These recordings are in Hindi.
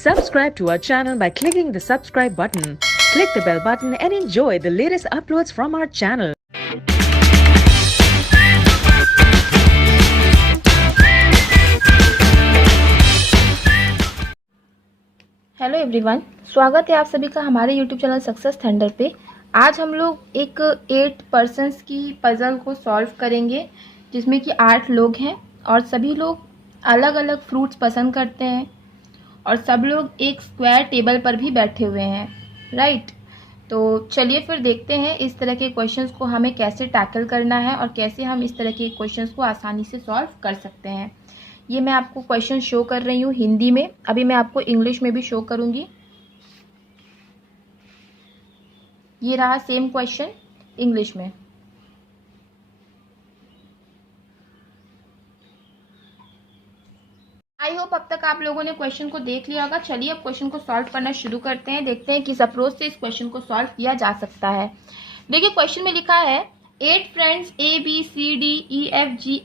Subscribe to our channel by clicking the subscribe button. Click the bell button and enjoy the latest uploads from our channel. Hello everyone, स्वागत है आप सभी का हमारे यूट्यूब चैनल सक्सेस थंडर पे। आज हम लोग एक 8 पर्सन्स की पजल को सॉल्व करेंगे जिसमें कि 8 लोग हैं और सभी लोग अलग अलग फ्रूट्स पसंद करते हैं और सब लोग एक स्क्वायर टेबल पर भी बैठे हुए हैं, राइट। तो चलिए फिर देखते हैं इस तरह के क्वेश्चंस को हमें कैसे टैकल करना है और कैसे हम इस तरह के क्वेश्चंस को आसानी से सॉल्व कर सकते हैं। ये मैं आपको क्वेश्चन शो कर रही हूँ हिंदी में, अभी मैं आपको इंग्लिश में भी शो करूँगी। ये रहा सेम क्वेश्चन इंग्लिश में। आई होप अब तक आप लोगों ने क्वेश्चन को देख लिया होगा। चलिए अब क्वेश्चन को सॉल्व करना शुरू करते हैं, देखते हैं किस अप्रोच से इस क्वेश्चन को सॉल्व किया जा सकता है। देखिए क्वेश्चन में लिखा है 8 फ्रेंड्स ABCDEFGH,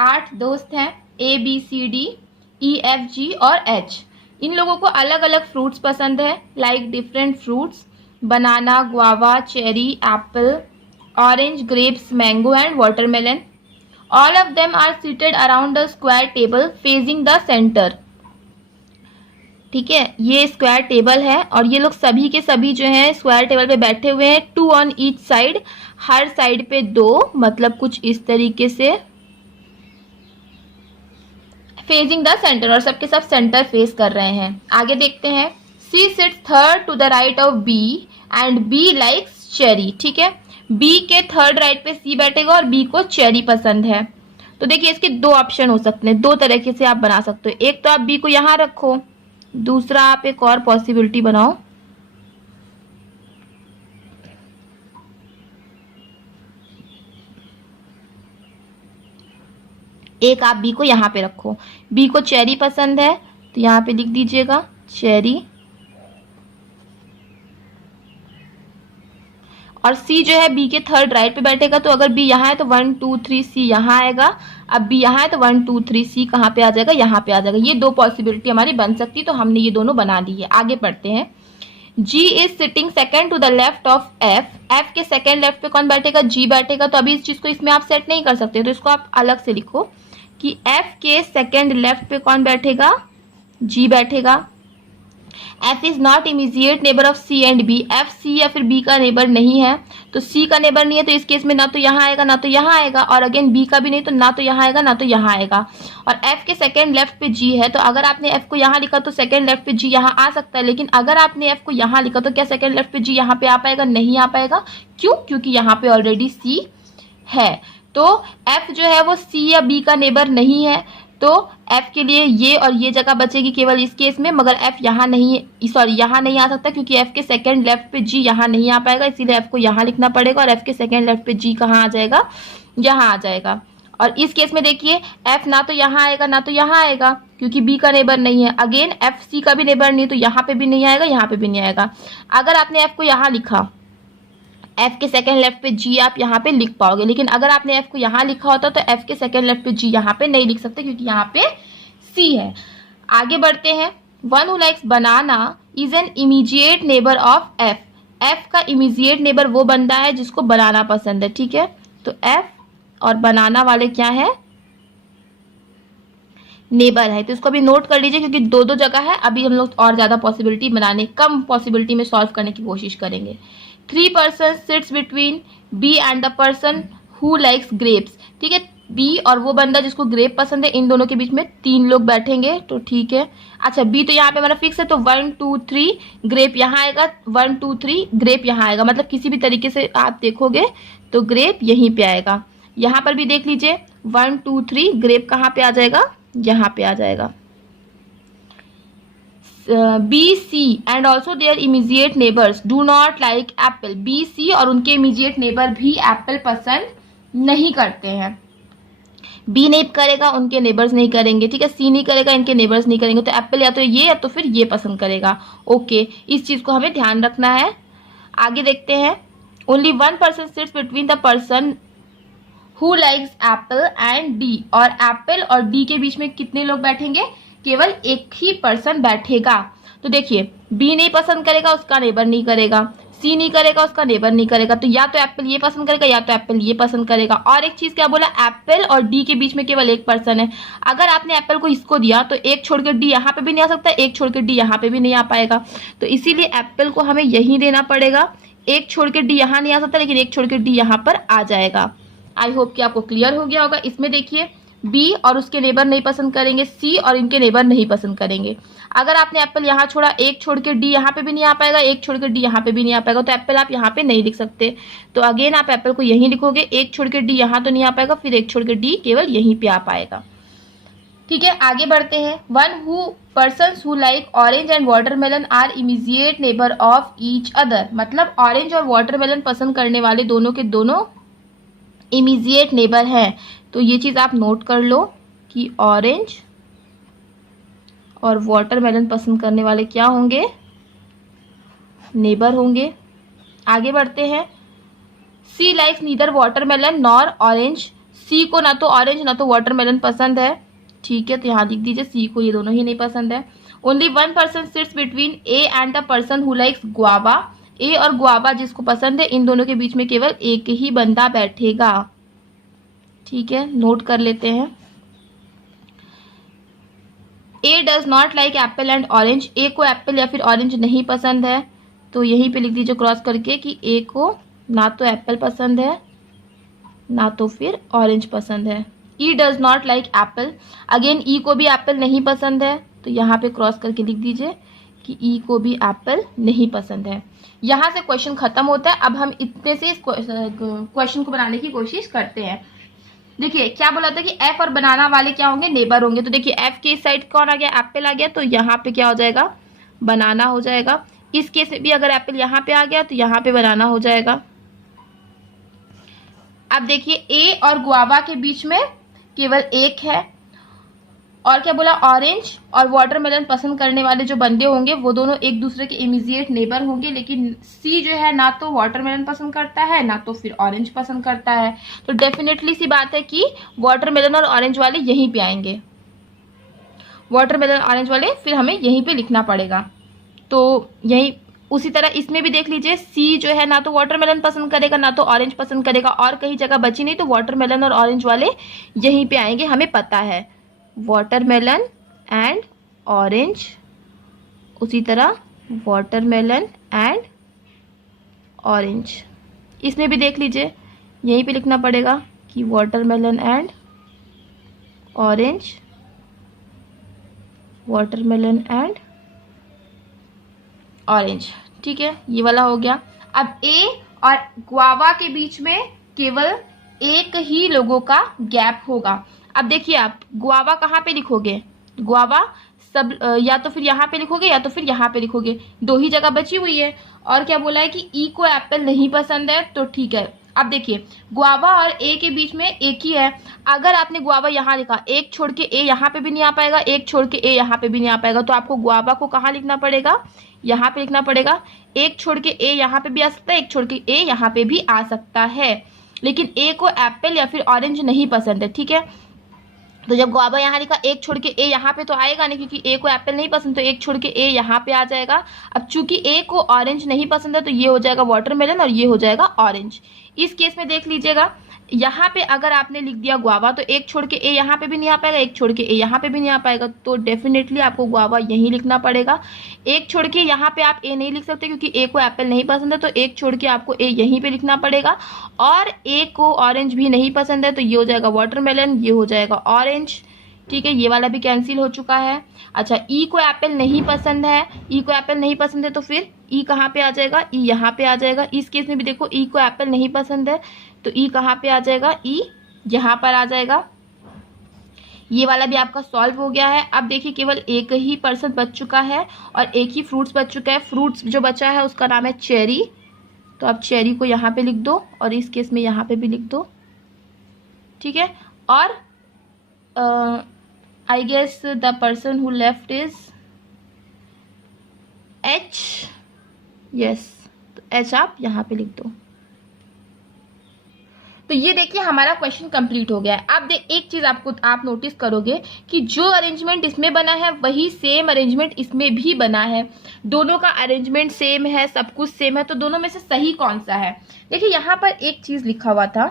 8 दोस्त हैं ABCDEFG और H। इन लोगों को अलग अलग फ्रूट्स पसंद है, like different fruits, banana, guava, cherry, Apple, orange, grapes, mango and watermelon. All of them are seated around a square table facing the center। ठीक है, ये स्क्वायर टेबल है और ये लोग सभी के सभी जो हैं स्क्वायर टेबल पे बैठे हुए हैं। 2 on each side, her side पे 2, मतलब कुछ इस तरीके से फेसिंग द सेंटर, और सबके सब सेंटर फेस कर रहे हैं। आगे देखते हैं। C sits third to the right of B and B likes cherry। ठीक है, B के थर्ड राइट पे C बैठेगा और B को चेरी पसंद है। तो देखिए इसके 2 ऑप्शन हो सकते हैं, 2 तरीके से आप बना सकते हो। एक तो आप B को यहाँ रखो, दूसरा आप एक और पॉसिबिलिटी बनाओ। एक आप B को यहाँ पे रखो। B को चेरी पसंद है तो यहाँ पे लिख दीजिएगा चेरी, और C जो है B के थर्ड राइट पे बैठेगा। तो अगर B यहाँ है तो 1 2 3 C यहाँ आएगा। अब B यहाँ है तो 1 2 3 C कहाँ पे आ जाएगा, यहाँ पे आ जाएगा। ये 2 पॉसिबिलिटी हमारी बन सकती है, तो हमने ये दोनों बना ली है। आगे पढ़ते हैं। G is sitting second to the left of F। F के सेकेंड लेफ्ट पे कौन बैठेगा, G बैठेगा। तो अभी इस चीज को इसमें आप सेट नहीं कर सकते, तो इसको आप अलग से लिखो कि F के सेकेंड लेफ्ट पे कौन बैठेगा, G बैठेगा। F is not immediate neighbour of C and B। F C या फिर B का नेबर नहीं है, तो C का नेबर नहीं है, तो इस केस में ना तो यहाँ आएगा ना तो यहाँ आएगा, और अगेन B का भी नहीं, तो ना तो यहाँ आएगा ना तो यहाँ आएगा। और F के सेकेंड लेफ्ट पे G है, तो अगर आपने F को यहाँ लिखा तो सेकेंड लेफ्ट पे G यहाँ आ सकता है, लेकिन अगर आपने F को यहाँ लिखा तो क्या सेकेंड लेफ्ट पे G यहाँ पे आ पाएगा, नहीं आ पाएगा। क्यों? क्योंकि यहाँ पे ऑलरेडी C है। तो F जो है वो C या B का नेबर नहीं है, तो F के लिए ये और ये जगह बचेगी केवल इस केस में। मगर F यहाँ नहीं, सॉरी यहाँ नहीं आ सकता, क्योंकि F के सेकेंड लेफ्ट पे G यहाँ नहीं आ पाएगा, इसीलिए F को यहाँ लिखना पड़ेगा। और F के सेकेंड लेफ्ट पे G कहाँ आ जाएगा, यहाँ आ जाएगा। और इस केस में देखिए F ना तो यहाँ आएगा ना तो यहाँ आएगा, क्योंकि B का नेबर नहीं है। अगेन F C का भी नेबर नहीं, तो यहाँ पे भी नहीं आएगा, यहाँ पे भी नहीं आएगा। अगर आपने F को यहाँ लिखा, F के सेकेंड लेफ्ट पे G आप यहाँ पे लिख पाओगे, लेकिन अगर आपने F को यहाँ लिखा होता तो F के सेकेंड लेफ्ट पे G यहाँ पे नहीं लिख सकते, क्योंकि यहाँ पे C है। आगे बढ़ते हैं। One who likes banana is an immediate neighbour of F। F का इमीजिएट नेबर वो बंदा है जिसको बनाना पसंद है। ठीक है, तो F और बनाना वाले क्या है, नेबर है। तो इसको अभी नोट कर लीजिए, क्योंकि 2 जगह है। अभी हम लोग और ज्यादा पॉसिबिलिटी बनाने, कम पॉसिबिलिटी में सॉल्व करने की कोशिश करेंगे। 3 person sits between B and the person who likes grapes. ठीक है, B और वो बंदा जिसको ग्रेप पसंद है, इन दोनों के बीच में 3 लोग बैठेंगे। तो ठीक है, अच्छा B तो यहाँ पे हमारा फिक्स है, तो 1 2 3 ग्रेप यहाँ आएगा, 1 2 3 ग्रेप यहाँ आएगा। मतलब किसी भी तरीके से आप देखोगे तो ग्रेप यहीं पे आएगा। यहाँ पर भी देख लीजिए 1 2 3 ग्रेप कहाँ पे आ जाएगा, यहाँ पे आ जाएगा। B, C and also their immediate neighbors do not like apple। B, C और उनके immediate neighbor भी एप्पल पसंद नहीं करते हैं। B नहीं करेगा, उनके नेबर्स नहीं करेंगे। ठीक है, C नहीं करेगा, इनके नेबर्स नहीं करेंगे। तो एप्पल या तो ये या तो फिर ये पसंद करेगा। ओके, इस चीज को हमें ध्यान रखना है। आगे देखते हैं। Only 1 person sits between the person who likes Apple and D। और एप्पल और D के बीच में कितने लोग बैठेंगे, केवल एक ही पर्सन बैठेगा। तो देखिए बी नहीं पसंद करेगा, उसका नेबर नहीं करेगा, सी नहीं करेगा, उसका नेबर नहीं करेगा, तो या तो एप्पल ये पसंद करेगा या तो एप्पल ये पसंद करेगा। और एक चीज क्या बोला, एप्पल और डी के बीच में केवल एक पर्सन है। अगर आपने एप्पल को इसको दिया तो एक छोड़ के डी यहाँ पे भी नहीं आ सकता, एक छोड़ के डी यहाँ पे भी नहीं आ पाएगा, तो इसीलिए एप्पल को हमें यही देना पड़ेगा। एक छोड़ के डी यहाँ नहीं आ सकता, लेकिन एक छोड़ के डी यहाँ पर आ जाएगा। आई होप कि आपको क्लियर हो गया होगा। इसमें देखिए बी और उसके नेबर नहीं पसंद करेंगे, सी और इनके नेबर नहीं पसंद करेंगे। अगर आपने एप्पल यहाँ छोड़ा, एक छोड़ के डी यहाँ पे भी नहीं आ पाएगा, एक छोड़ के डी यहाँ पे भी नहीं आ पाएगा, तो एप्पल आप यहाँ पे नहीं लिख सकते। तो अगेन आप एप्पल को यहीं लिखोगे, एक छोड़ के डी यहाँ तो नहीं आ पाएगा, फिर एक छोड़ के डी केवल यहीं पे आ पाएगा। ठीक है, आगे बढ़ते हैं। persons who like orange and watermelon are immediate neighbor of each other। मतलब ऑरेंज और वाटरमेलन पसंद करने वाले दोनों के दोनों इमीजिएट नेबर हैं। तो ये चीज आप नोट कर लो कि ऑरेंज और वाटरमेलन पसंद करने वाले क्या होंगे, नेबर होंगे। आगे बढ़ते हैं। C likes neither watermelon nor orange. C को ना तो ऑरेंज ना तो वाटरमेलन पसंद है। ठीक है, तो यहाँ लिख दीजिए सी को ये दोनों ही नहीं पसंद है। Only one person sits between A and the person who likes guava. A और गुआवा जिसको पसंद है, इन दोनों के बीच में केवल एक ही बंदा बैठेगा। ठीक है, नोट कर लेते हैं। A does not like apple and orange. A को एप्पल या फिर ऑरेंज नहीं पसंद है, तो यहीं पे लिख दीजिए क्रॉस करके कि ए को ना तो एप्पल पसंद है ना तो फिर ऑरेंज पसंद है। E does not like apple. Again E को भी एप्पल नहीं पसंद है, तो यहाँ पे क्रॉस करके लिख दीजिए कि ई को भी एप्पल नहीं पसंद है। यहाँ से क्वेश्चन खत्म होता है। अब हम इतने से इस क्वेश्चन को बनाने की कोशिश करते हैं। देखिए क्या बोला था कि एफ और बनाना वाले क्या होंगे, नेबर होंगे। तो देखिए एफ के इस साइड कौन आ गया, एप्पल आ गया, तो यहाँ पे क्या हो जाएगा, बनाना हो जाएगा। इस केस में भी अगर एप्पल यहाँ पे आ गया तो यहाँ पे बनाना हो जाएगा। अब देखिए ए और गुआवा के बीच में केवल एक है। और क्या बोला, ऑरेंज और वाटरमेलन पसंद करने वाले जो बंदे होंगे वो दोनों एक दूसरे के इमीडिएट नेबर होंगे। लेकिन सी जो है ना तो वाटरमेलन पसंद करता है ना तो फिर ऑरेंज पसंद करता है, तो डेफिनेटली सी बात है कि वाटरमेलन और ऑरेंज वाले यहीं पे आएंगे। वाटरमेलन ऑरेंज वाले फिर हमें यहीं पे लिखना पड़ेगा। तो यही उसी तरह इसमें भी देख लीजिए, सी जो है ना तो वाटरमेलन पसंद करेगा ना तो ऑरेंज पसंद करेगा, और कहीं जगह बची नहीं, तो वाटरमेलन और ऑरेंज वाले यहीं पे आएंगे, हमें पता है। वाटरमेलन एंड ऑरेंज, उसी तरह वाटरमेलन एंड ऑरेंज। इसमें भी देख लीजिए, यहीं पे लिखना पड़ेगा कि watermelon and orange, watermelon and orange. ठीक है, ये वाला हो गया। अब ए और गुआवा के बीच में केवल एक ही लोगों का गैप होगा। अब देखिए आप गुआवा कहाँ पे लिखोगे, गुआवा सब या तो फिर यहाँ पे लिखोगे या तो फिर यहाँ पे लिखोगे, दो ही जगह बची हुई है। और क्या बोला है कि ई को एप्पल नहीं पसंद है, तो ठीक है। अब देखिए गुआवा और ए के बीच में एक ही है। अगर आपने गुआवा यहाँ लिखा, एक छोड़ के ए यहाँ पे भी नहीं आ पाएगा, एक छोड़ के ए यहाँ पे भी नहीं आ पाएगा, तो आपको गुआवा को कहाँ लिखना पड़ेगा, यहाँ पे लिखना पड़ेगा। एक छोड़ के ए यहाँ पे भी आ सकता है, एक छोड़ के ए यहाँ पे भी आ सकता है, लेकिन ए को एप्पल या फिर ऑरेंज नहीं पसंद है। ठीक है, तो जब गुआवा यहाँ लिखा, एक छोड़ के ए यहाँ पे तो आएगा नहीं, क्योंकि ए को एप्पल नहीं पसंद, तो एक छोड़ के ए यहाँ पे आ जाएगा। अब चूंकि ए को ऑरेंज नहीं पसंद है, तो ये हो जाएगा वाटरमेलन और ये हो जाएगा ऑरेंज। इस केस में देख लीजिएगा, यहाँ पे अगर आपने लिख दिया गुआवा, तो एक छोड़ के ए यहाँ पे भी नहीं आ पाएगा, एक छोड़ के ए यहाँ पे भी नहीं आ पाएगा, तो डेफिनेटली आपको गुआवा यहीं लिखना पड़ेगा। एक छोड़ के यहाँ पे आप ए नहीं लिख सकते, क्योंकि ए को एप्पल नहीं पसंद है, तो एक छोड़ के आपको ए यहीं पे लिखना पड़ेगा। और ए को ऑरेंज भी नहीं पसंद है, तो ये हो जाएगा वाटरमेलन, ये हो जाएगा ऑरेंज। ठीक है, ये वाला भी कैंसिल हो चुका है। अच्छा, ई को एप्पल नहीं पसंद है, ई को एप्पल नहीं पसंद है, तो फिर ई कहाँ पे आ जाएगा, ई यहाँ पे आ जाएगा। इस केस में भी देखो, ई को एप्पल नहीं पसंद है, तो ई कहाँ पे आ जाएगा, ई यहाँ पर आ जाएगा। ये वाला भी आपका सॉल्व हो गया है। अब देखिए केवल एक ही पर्सन बच चुका है और एक ही फ्रूट्स बच चुका है। फ्रूट्स जो बचा है उसका नाम है चेरी, तो आप चेरी को यहाँ पे लिख दो और इस केस में यहाँ पे भी लिख दो। ठीक है, और I guess the person who left is H, yes, तो एच आप यहाँ पे लिख दो। तो ये देखिए हमारा क्वेश्चन कंप्लीट हो गया है। अब एक चीज आप नोटिस करोगे कि जो अरेंजमेंट इसमें बना है वही सेम अरेंजमेंट इसमें भी बना है, दोनों का अरेंजमेंट सेम है, सब कुछ सेम है, तो दोनों में से सही कौन सा है। देखिए यहाँ पर एक चीज लिखा हुआ था,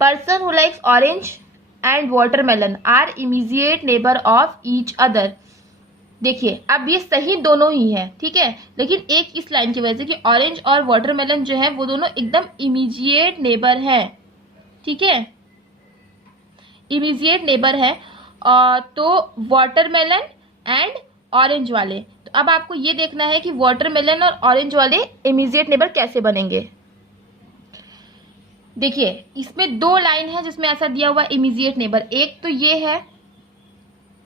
person who likes orange and watermelon are immediate neighbour of each other. देखिए अब ये सही दोनों ही है, ठीक है, लेकिन एक इस लाइन की वजह से कि ऑरेंज और वाटरमेलन जो है वो दोनों एकदम इमीडिएट नेबर है, ठीक है, इमीडिएट नेबर है। तो वाटरमेलन एंड ऑरेंज वाले, तो अब आपको ये देखना है कि वाटरमेलन और ऑरेंज वाले इमीडिएट नेबर कैसे बनेंगे। देखिए इसमें दो लाइन है जिसमें ऐसा दिया हुआ इमीडिएट नेबर, एक तो ये है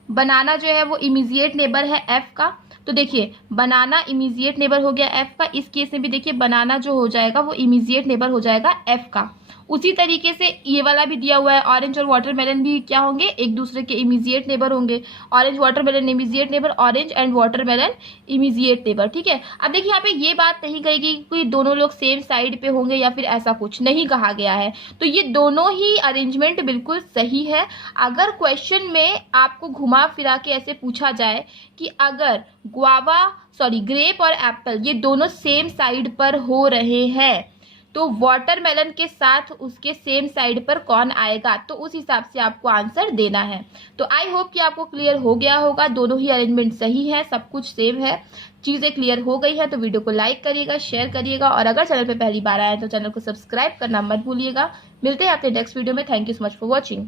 बनाना जो है वो इमीडिएट नेबर है एफ का, तो देखिए बनाना इमीडिएट नेबर हो गया एफ का, इस केस में भी देखिए बनाना जो हो जाएगा वो इमीडिएट नेबर हो जाएगा एफ का। उसी तरीके से ये वाला भी दिया हुआ है, ऑरेंज और वाटरमेलन भी क्या होंगे, एक दूसरे के इमीडिएट नेबर होंगे, orange watermelon immediate neighbour, orange and watermelon immediate neighbour, ठीक है। अब देखिए यहाँ पे ये बात नहीं कहेगी कि दोनों लोग सेम साइड पे होंगे या फिर ऐसा कुछ नहीं कहा गया है, तो ये दोनों ही अरेंजमेंट बिल्कुल सही है। अगर क्वेश्चन में आपको घुमा फिरा के ऐसे पूछा जाए कि अगर ग्रेप और एप्पल ये दोनों सेम साइड पर हो रहे हैं तो वाटरमेलन के साथ उसके सेम साइड पर कौन आएगा, तो उस हिसाब से आपको आंसर देना है। तो आई होप कि आपको क्लियर हो गया होगा, दोनों ही अरेंजमेंट सही है, सब कुछ सेम है, चीजें क्लियर हो गई है। तो वीडियो को लाइक करिएगा, शेयर करिएगा, और अगर चैनल पे पहली बार आए तो चैनल को सब्सक्राइब करना मत भूलिएगा। मिलते हैं आपके नेक्स्ट वीडियो में। Thank you so much for watching.